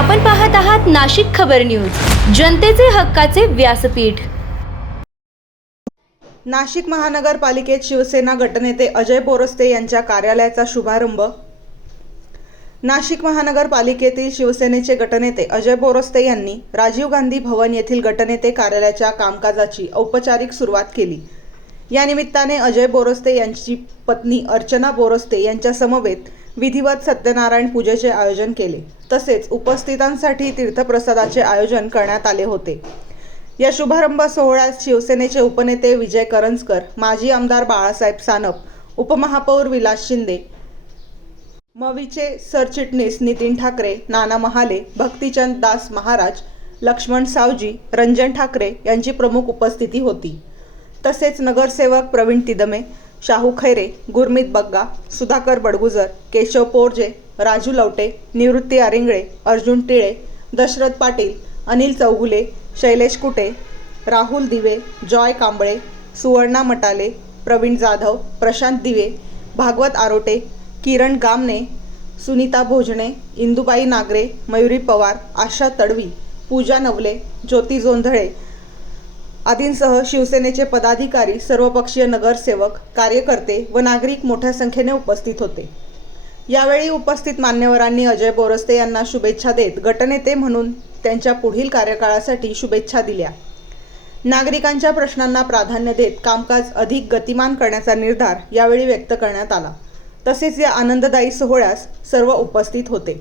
आपण पाहत आहात नाशिक खबर न्यूज, जनतेचे हक्काचे व्यासपीठ। नाशिक महानगरपालिकेत शिवसेना गटनेते अजय बोरस्ते यांच्या कार्यालयाचा शुभारंभ। नाशिक महानगरपालिकेतील शिवसेनेचे गटनेते अजय बोरस्ते यांनी राजीव गांधी भवन येथील गटनेते कार्यालयाच्या कामकाजाची औपचारिक सुरुवात केली। या निमित्ताने अजय बोरस्ते यांची पत्नी अर्चना बोरस्ते यांच्या समवेत विधिवत सत्यनारायण पूजेचे आयोजन केले। तसेच उपस्थितांसाठी तीर्थप्रसादाचे आयोजन करण्यात आले होते। या शुभारंभ सोहळ्यात शिवसेनेचे उपनेते विजय करंजकर, माजी आमदार बाळासाहेब सानप, उपमहापौर विलास शिंदे, मविचे सरचिटणीस नितीन ठाकरे, नाना महाले, भक्तिचंद दास महाराज, लक्ष्मण सावजी, रंजन ठाकरे यांची प्रमुख उपस्थिती होती। तसेच नगरसेवक प्रवीण तिदमे, शाहू खैरे, गुरमीत बग्गा, सुधाकर बडगुजर, केशव पोरजे, राजू लवटे, निवृत्ती आरिंगळे, अर्जुन टिळे, दशरथ पाटील, अनिल चौगुले, शैलेश कुटे, राहुल दिवे, जॉय कांबळे, सुवर्णा मटाले, प्रवीण जाधव, प्रशांत दिवे, भागवत आरोटे, किरण गामने, सुनीता भोजने, इंदुबाई नागरे, मयुरी पवार, आशा तडवी, पूजा नवले, ज्योती जोंधळे आदींसह शिवसेनेचे पदाधिकारी, सर्वपक्षीय नगरसेवक, कार्यकर्ते व नागरिक मोठ्या संख्येने उपस्थित होते। यावेळी उपस्थित मान्यवरांनी अजय बोरस्ते यांना शुभेच्छा देत गटनेते म्हणून त्यांच्या पुढील कार्यकाळासाठी शुभेच्छा दिल्या। नागरिकांच्या प्रश्नांना प्राधान्य देत कामकाज अधिक गतिमान करण्याचा निर्धार यावेळी व्यक्त करण्यात आला। तसेच या आनंददायी सोहळ्यास सर्व उपस्थित होते।